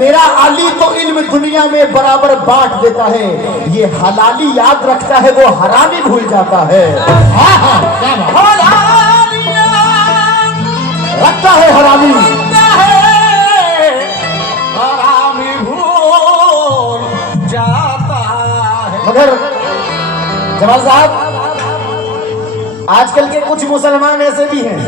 मेरा अली तो इल्म दुनिया में बराबर बांट देता है, ये हलाली याद रखता है वो हरामी भूल जाता है। रखता है हरामी, हरामी भूल जाता है। मगर जमाल साहब, आजकल के कुछ मुसलमान ऐसे भी हैं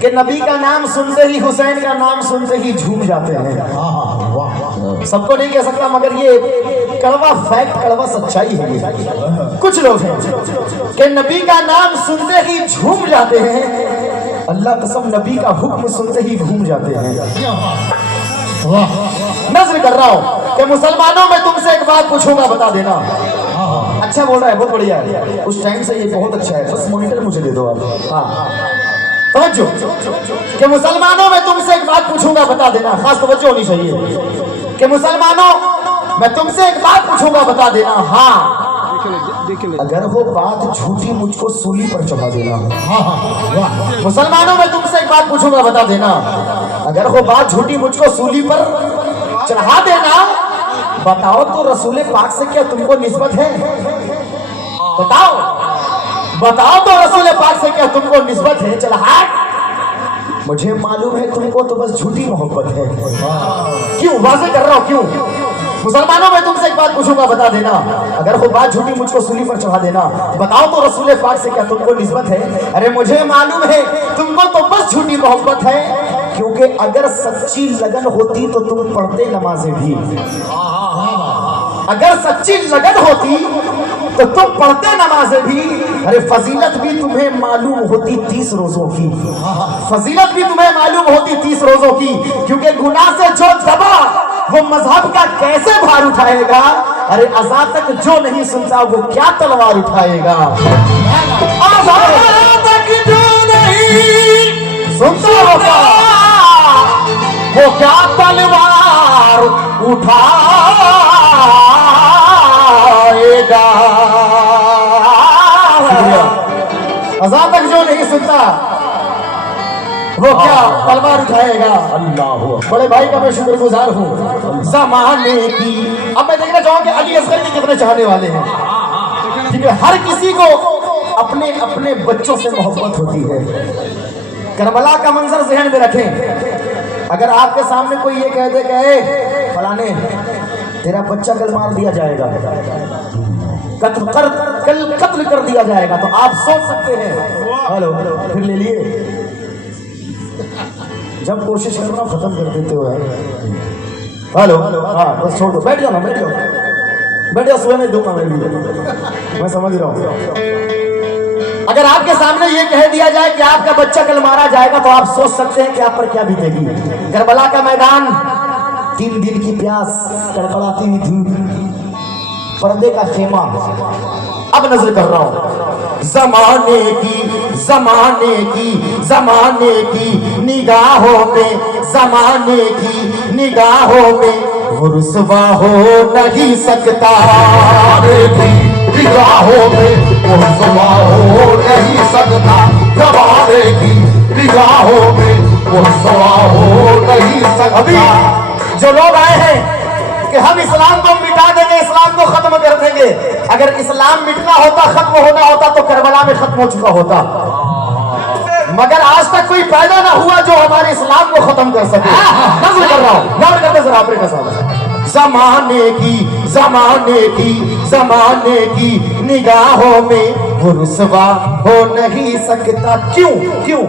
कि नबी का नाम सुनते ही, हुसैन का नाम सुनते ही झूम जाते हैं। सबको नहीं कह सकता, मगर ये कड़वा फैक्ट, कड़वा सच्चाई है। ये कुछ लोग हैं कि नबी का नाम सुनते ही झूम जाते हैं, अल्लाह कसम नबी का हुक्म सुनते ही घूम जाते हैं। नज़र कर रहा हूं कि मुसलमानों में तुमसे एक बात पूछूंगा, बता देना। अच्छा बोल रहा है, बहुत बढ़िया है, उस टाइम से ये बहुत अच्छा है, बस मॉनिटर मुझे दे दो आप। हाँ तवज्जो कि मुसलमानों में तुमसे एक बात पूछूंगा, बता देना, खास तवज्जो होनी चाहिए कि मुसलमानों मैं तुमसे एक बात पूछूंगा, बता देना। हाँ अगर वो बात झूठी मुझको सूली पर चढ़ा देना। मुसलमानों में तुमसे एक बात पूछूंगा, बता देना, अगर वो बात झूठी मुझको सूली पर चढ़ा देना, बताओ तो रसूल पाक से क्या तुमको निस्बत है? बताओ बताओ तो रसूल पाक से क्या तुमको निस्बत है? चल हट, मुझे मालूम है तुमको तो बस झूठी मोहब्बत है। क्यों वाज़ेह कर रहा हूं, क्यों? मुसलमानों में तुमसे एक बात पूछूंगा, बता देना, अगर वो बात झूठी मुझको सूली पर चढ़ा देना, बताओ तो रसूल पाक से क्या तुमको निस्बत है? अरे मुझे मालूम है तुमको तो बस झूठी मोहब्बत है, क्योंकि अगर सच्ची लगन होती तो तुम पढ़ते नमाजें भी। अगर सच्ची लगन होती तो तुम पढ़ते नमाजें भी। अरे फजीलत भी तुम्हें मालूम होती 30 रोजों की, फजीलत भी तुम्हें मालूम होती 30 रोजों की, क्योंकि गुनाह से जो दबा वो मजहब का कैसे भार उठाएगा? अरे अज़ा तक जो नहीं सुनता वो क्या तलवार उठाएगा? अज़ा तक जो नहीं सुनता होगा वो क्या तलवार उठाएगा? अज़ा तक जो नहीं सुनता वो क्या तलवार उठाएगा? अल्लाह, बड़े भाई का मैं शुक्रगुजार हूँ ज़माने की। अब मैं देखना चाहूँगा कि अली असगर के कितने चाहने वाले हैं, क्योंकि हर किसी को अपने अपने बच्चों से मोहब्बत होती है। करबला का मंजर ज़हन में रखें। अगर आपके सामने कोई ये कह दे कि फलाने तेरा बच्चा कल मार दिया जाएगा, कत्ल कर दिया जाएगा, तो आप सोच सकते हैं हेलो फिर ले लिए, जब कोशिश करना खत्म कर देते हो यार। हेलो हाँ बस छोड़ दो, बैठ जाओ ना, बैठ जाओ, बैठ जाओ, सुबह में दूंगा मैं भी, मैं समझ रहा हूँ। अगर आपके सामने ये कह दिया जाए कि आपका बच्चा कल मारा जाएगा, तो आप सोच सकते हैं कि आप पर क्या बीतेगी। करबला का मैदान, 3 दिन की प्यास, कड़कड़ाती हुई धूप, पर्दे का खेमा। अब नजर कर रहा हूं जमाने की, जमाने की, जमाने की निगाहों में, जमाने की निगाहों में वो रुसवा हो नहीं सकता। निगाहों में वो रुसवा हो नहीं सकता, जमाने की निगाहों में वो रुसवा हो नहीं सकता। अभी जो लोग आए हैं कि हम इस्लाम को मिटा देंगे, इस्लाम को खत्म कर देंगे, अगर इस्लाम मिटना होता, खत्म होना होता, तो करबला में खत्म हो चुका होता, मगर आज तक कोई पैदा ना हुआ जो हमारे इस्लाम को खत्म कर सके। नज़र कर रहा हूं, गौर करते जरा अपने कसम। जमाने की, जमाने की, जमाने की निगाहों में वो रुसवा हो नहीं सकता। क्यों क्यों?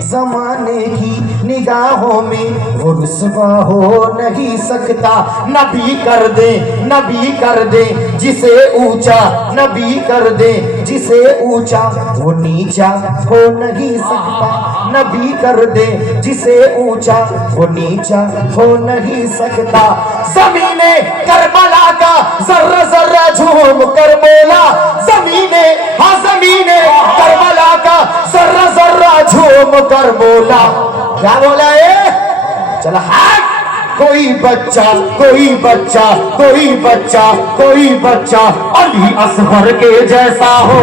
जमाने की निगाहों में वो रुसवा हो नहीं सकता। नबी कर दे, नबी कर दे जिसे ऊंचा, नबी कर दे जिसे ऊंचा, वो नीचा हो नहीं सकता। नबी कर दे जिसे ऊंचा, वो नीचा हो नहीं सकता। ज़मीने करबला का जर्रा जर्रा झूम कर बोला, ज़मीने, हाँ ज़मीने करबला का जर्रा जर्रा झूम कर बोला। क्या बोला ये? चला हाथ। कोई बच्चा, कोई बच्चा, कोई बच्चा, कोई बच्चा अली असगर के जैसा हो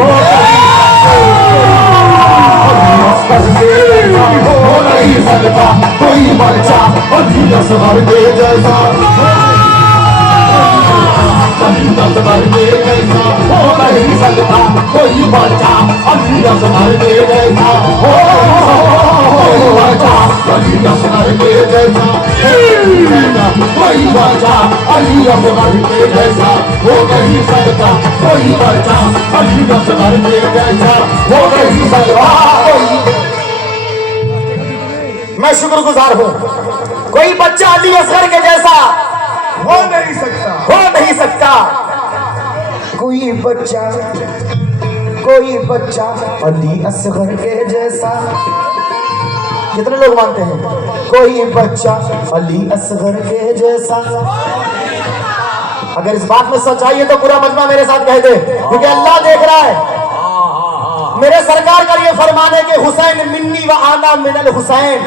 नहीं सकता। कोई बच्चा अली असगर के जैसा अली असगर के जैसा हो नहीं सकता कोई बच्चा अली असगर के जैसा हो कोई बच्चा अली असगर के जैसा कोई बच्चा अली असगर के जैसा हो नहीं सकता कोई बच्चा अली असगर के जैसा हो नहीं सकता कोई। मैं शुक्रगुजार हूँ कोई बच्चा अली असगर के जैसा हो नहीं सकता। हो नहीं सकता कोई बच्चा अली असगर के जैसा। कितने लोग मानते हैं कोई बच्चा अली असगर के जैसा। अगर इस बात में सच्चाई है तो पूरा मजमा मेरे साथ कह दे क्योंकि अल्लाह देख रहा है। मेरे सरकार का ये फरमान है कि हुसैन मिन्नी व आना मिनल हुसैन,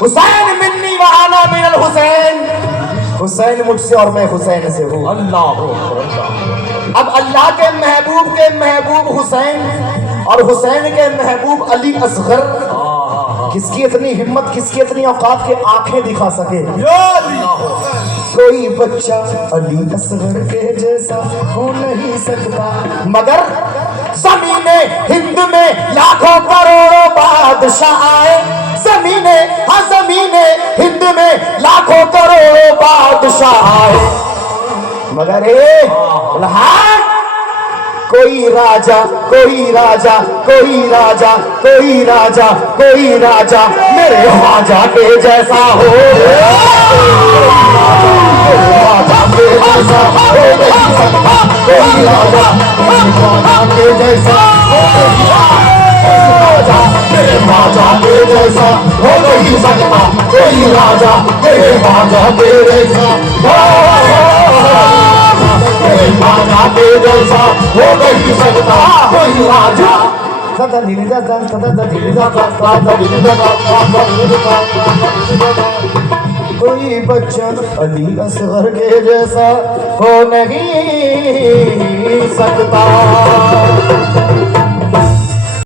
हुसैन मिन्नी व आना मिनल हुसैन, हुसैन मुझसे और मैं हुसैन से हूँ। अल्लाह अब अल्लाह के महबूब हुसैन और हुसैन के महबूब अली असगर, किसकी इतनी हिम्मत, किसकी इतनी औकात के आंखें दिखा सके। कोई बच्चा अली असगर के जैसा हो नहीं सकता। मगर ज़मीने हिंद में लाखों करोड़ों बादशाह आए, ज़मीने हाँ ज़मीने हिंद में लाखों करोड़ों बादशाह आए, मगर कोई राजा कोई राजा कोई राजा कोई राजा कोई राजा मेरे ख्वाजा के जैसा हो, ख्वाजा के जैसा हो नहीं सकता कोई राजा, ख्वाजा के जैसा हो नहीं सकता, मेरे ख्वाजा के जैसा हो नहीं सकता कोई राजा, मेरे ख्वाजा के जैसा ख्वाजा के जैसा हो नहीं सकता कोई राजा। कोई बच्चा अली असगर के जैसा हो नहीं सकता।